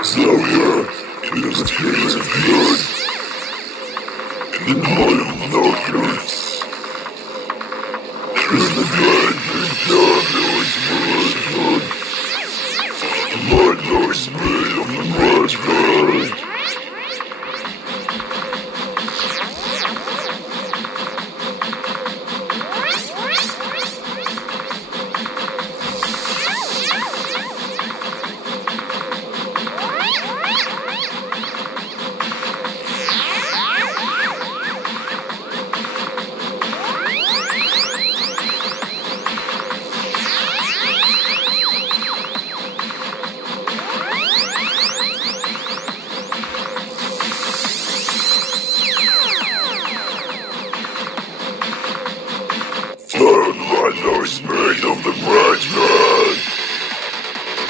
So yeah, it is a case of blood in the heart of darkness. Is the blood, blood, blood, blood, blood, blood, blood, blood, blood, blood, blood,